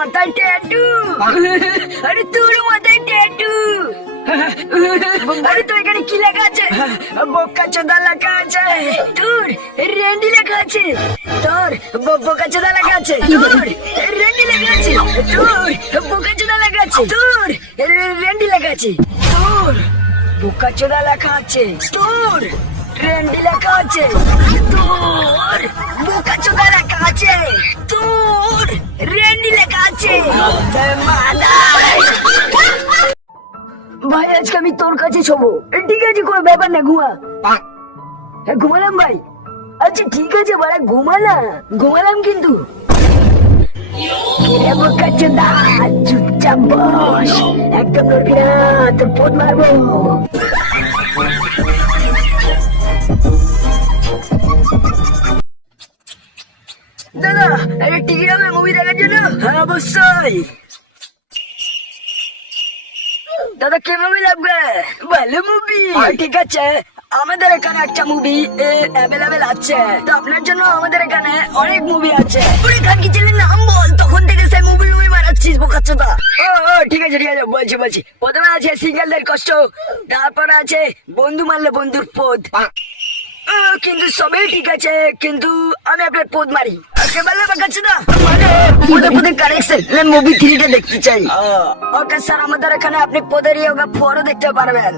মাথায় ট্যাটু। আরে তোর মাথায় ট্যাটু। আরে তো এখানে কি লেখা আছে? বোকা চোদা লেখা আছে। তোর রেন্ডি লেখা আছে। তোর বোকা চোদা লেখা আছে। তোর রেন্ডি লেখা আছে। তোর বোকা চোদা লেখা আছে। তোর রেন্ডি লেখা আছে। তোর বোকা চোদা লেখা আছে। তোর রেন্ডি লেখা আছে। তোর বোকা চোদা লেখা আছে। তোর রেন্ডি লেখা আছে। ভাই আজকে আমি তোর কাছে শোবো। ঠিক আছে, কোনো ব্যাপার না, ঘুমা। ঘুমালাম ভাই। আচ্ছা ঠিক আছে বাড়া, ঘুমা না। ঘুমালাম কিন্তু। চুপচাপ বস, একদম নড়বি না, তোর পোদ মারবো। দাদা একটা টিকিট হবে মুভি দেখার জন্য? হ্যাঁ অবশ্যই। দাদা কি মুভি লাগবে? ভালো মুভি। ঠিক আছে, আমাদের এখানে একটা মুভি অ্যাভেলেবেল আছে, তো আপনার জন্য আমাদের এখানে অনেক মুভি আছে। কি ছেলের নাম বল, তখন থেকে সেই মুভি বানাচ্ছিস বোকাচ্চোদা। ও ঠিক আছে ঠিক আছে, বলছি। প্রথমে আছে সিঙ্গেলদের কষ্ট, তারপরে আছে বন্ধু মারলে বন্ধুর পদ। কিন্তু সবই ঠিক আছে, কিন্তু আমি আপনার পদ মারি। একেবারে বোকাচ্চোদা পদে কারেকশন মুভি 3টা দেখতে চাই। ওকে স্যার, আমাদের এখানে আপনি পদের ইয়োগা 4ও দেখতে পারবেন।